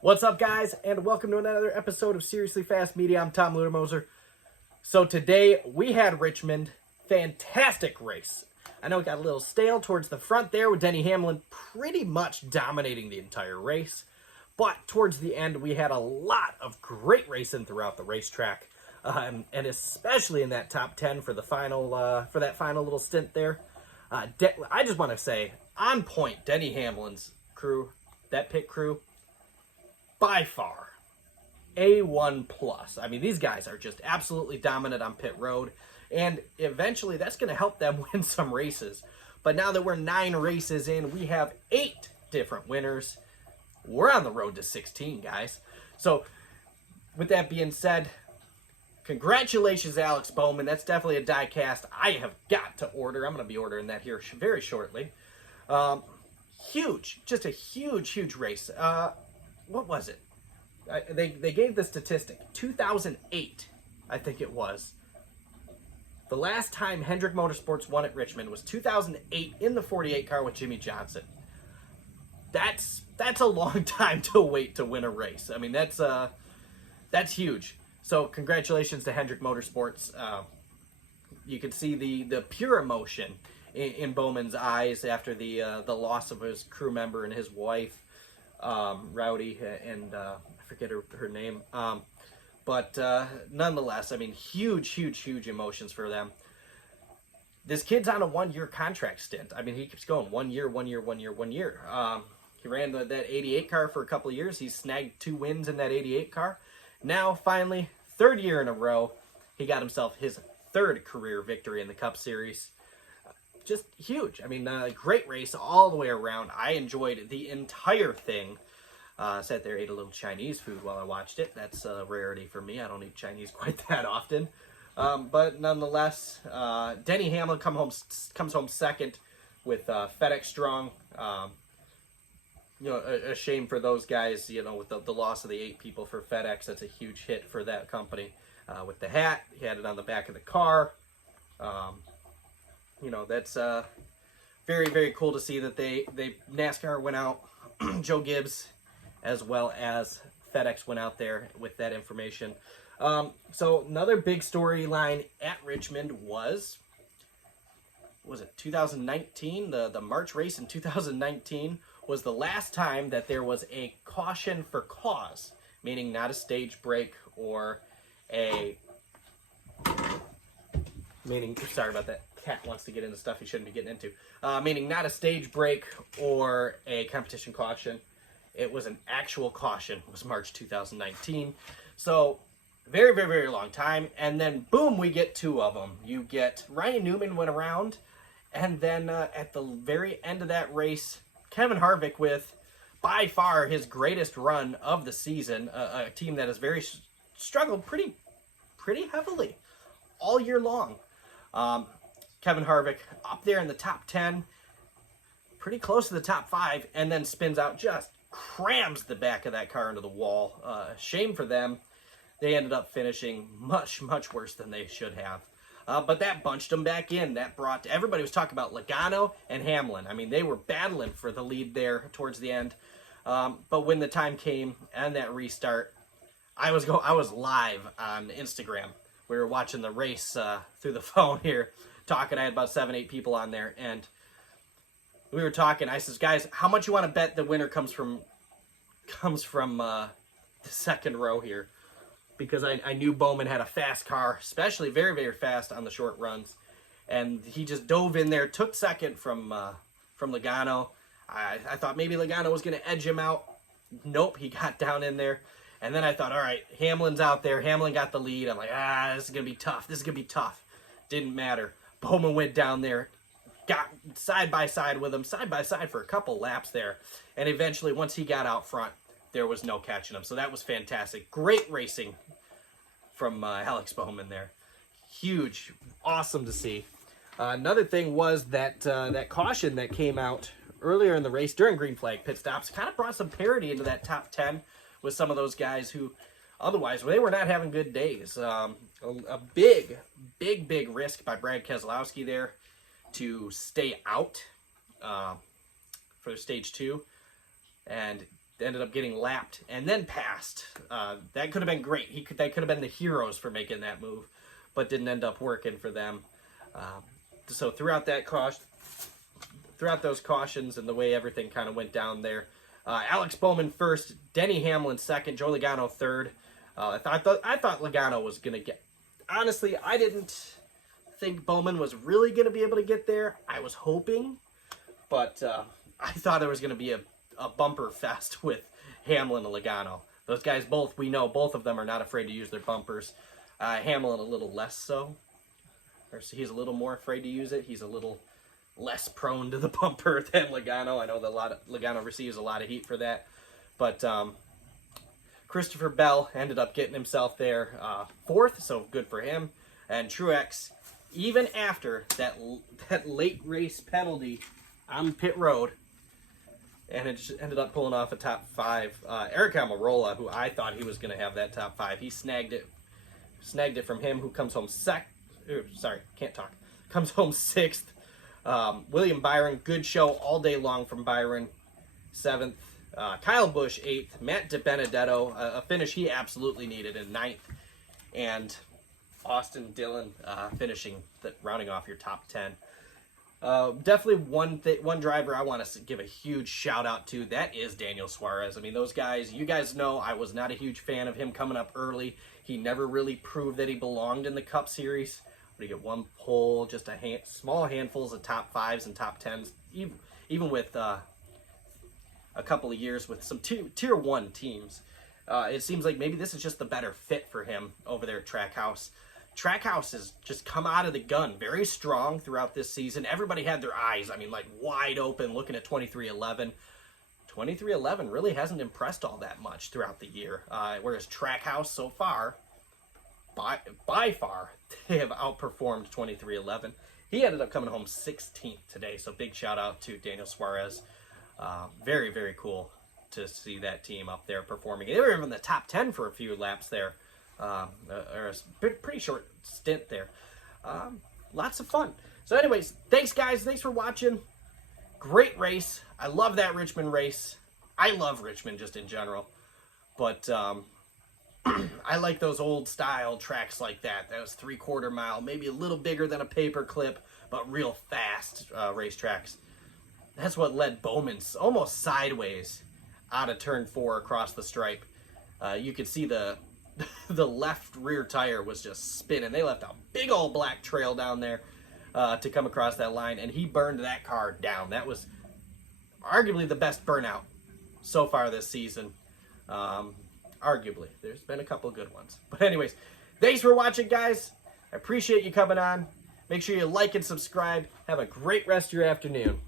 What's up, guys, and welcome to another episode of Seriously Fast Media. I'm Tom Ludermoser. So today we had Richmond. Fantastic race. I know it got a little stale towards the front there with Denny Hamlin pretty much dominating the entire race. But towards the end, we had a lot of great racing throughout the racetrack, and especially in that top 10 for the final, for that final little stint there. I just want to say, on point, Denny Hamlin's crew, that pit crew, by far, A1 plus. I mean, these guys are just absolutely dominant on pit road, and eventually that's going to help them win some races. But now that we're 9 races in, we have 8 different winners. We're on the road to 16, guys. So, with that being said, congratulations, Alex Bowman. That's definitely a die cast I have got to order. I'm going to be ordering that here very shortly. Huge, just a huge race. What was it? They gave the statistic. 2008, I think it was. The last time Hendrick Motorsports won at Richmond was 2008 in the 48 car with Jimmy Johnson. That's a long time to wait to win a race. I mean, that's huge. So congratulations to Hendrick Motorsports. You could see the pure emotion in Bowman's eyes after the loss of his crew member and his wife. Rowdy, and I forget her name. But nonetheless, I mean, huge emotions for them. This kid's on a 1-year contract stint. I mean, he keeps going 1 year. He ran that 88 car for a couple of years. He's snagged 2 wins in that 88 car. Now, finally, 3rd year in a row, he got himself his 3rd career victory in the Cup Series. Just huge. I mean, great race all the way around. I enjoyed the entire thing. Sat there, ate a little Chinese food while I watched it. That's a rarity for me. I don't eat Chinese quite that often. But nonetheless, Denny Hamlin comes home second with FedEx Strong. A shame for those guys, with the loss of the 8 people for FedEx. That's a huge hit for that company. With the hat, he had it on the back of the car. That's very cool to see that they NASCAR went out, Joe Gibbs, as well as FedEx went out there with that information. So another big storyline at Richmond was it 2019? The March race in 2019 was the last time that there was a caution for cause, meaning not a stage break or sorry about that. Cat wants to get into stuff he shouldn't be getting into. Meaning not a stage break or a competition caution. It was an actual caution. It was March 2019. So, very long time. And then, boom, we get 2 of them. You get Ryan Newman went around. And then at the very end of that race, Kevin Harvick with, by far, his greatest run of the season. A team that has struggled pretty heavily all year long. Kevin Harvick up there in the top 10, pretty close to the top 5, and then spins out, just crams the back of that car into the wall. Shame for them. They ended up finishing much worse than they should have. But that bunched them back in. That brought, everybody was talking about Logano and Hamlin. I mean, they were battling for the lead there towards the end. But when the time came and that restart, I was live on Instagram. We were watching the race through the phone here, talking. I had about 7-8 people on there, and we were talking. I says, guys, how much you want to bet the winner comes from the second row here? Because I knew Bowman had a fast car, especially very fast on the short runs, and he just dove in there, took second from Logano. I thought maybe Logano was going to edge him out. Nope, he got down in there. And then I thought, all right, Hamlin's out there. Hamlin got the lead. I'm like, this is going to be tough. Didn't matter. Bowman went down there, got side by side with him, for a couple laps there. And eventually, once he got out front, there was no catching him. So that was fantastic. Great racing from Alex Bowman there. Huge. Awesome to see. Another thing was that that caution that came out earlier in the race during green flag pit stops kind of brought some parity into that top 10 with some of those guys who otherwise they were not having good days. A big risk by Brad Keselowski there to stay out for stage 2. And ended up getting lapped and then passed. That could have been great. They could have been the heroes for making that move, but didn't end up working for them. So throughout those cautions and the way everything kind of went down there, Alex Bowman first, Denny Hamlin second, Joe Logano third. I thought Logano was gonna get. Honestly, I didn't think Bowman was really gonna be able to get there. I was hoping, but I thought there was gonna be a bumper fest with Hamlin and Logano. Those guys we know both of them are not afraid to use their bumpers. Hamlin a little less so. Or he's a little more afraid to use it. He's a little less prone to the bumper than Logano. I know that Logano receives a lot of heat for that. But Christopher Bell ended up getting himself there fourth, so good for him. And Truex, even after that late race penalty on pit road, and it just ended up pulling off a top five. Eric Almirola, who I thought he was going to have that top five, he snagged it from him, who comes home comes home sixth. William Byron, good show all day long from Byron, seventh. Kyle Busch, eighth. Matt DiBenedetto, a finish he absolutely needed, in ninth. And Austin Dillon rounding off your top 10. Definitely one driver I want to give a huge shout out to. That is Daniel Suarez. I mean, those guys, you guys know I was not a huge fan of him coming up early. He never really proved that he belonged in the Cup Series. But he get one pole, just small handfuls of top fives and top tens, even with a couple of years with some tier one teams. It seems like maybe this is just the better fit for him over there at Trackhouse. Trackhouse has just come out of the gun very strong throughout this season. Everybody had their eyes, wide open looking at 2311. 2311 really hasn't impressed all that much throughout the year, whereas Trackhouse so far, by far, they have outperformed 2311. He ended up coming home 16th today, so big shout out to Daniel Suarez. Very, very cool to see that team up there performing. They were even in the top 10 for a few laps there, or a pretty short stint there. Lots of fun. So anyways, thanks guys. Thanks for watching. Great race. I love that Richmond race. I love Richmond just in general. But I like those old style tracks like that. That was 3/4 mile, maybe a little bigger than a paper clip, but real fast racetracks. That's what led Bowman almost sideways out of turn 4 across the stripe. You could see the left rear tire was just spinning. They left a big old black trail down there to come across that line, and he burned that car down. That was arguably the best burnout so far this season. Arguably. There's been a couple good ones. But anyways, thanks for watching, guys. I appreciate you coming on. Make sure you like and subscribe. Have a great rest of your afternoon.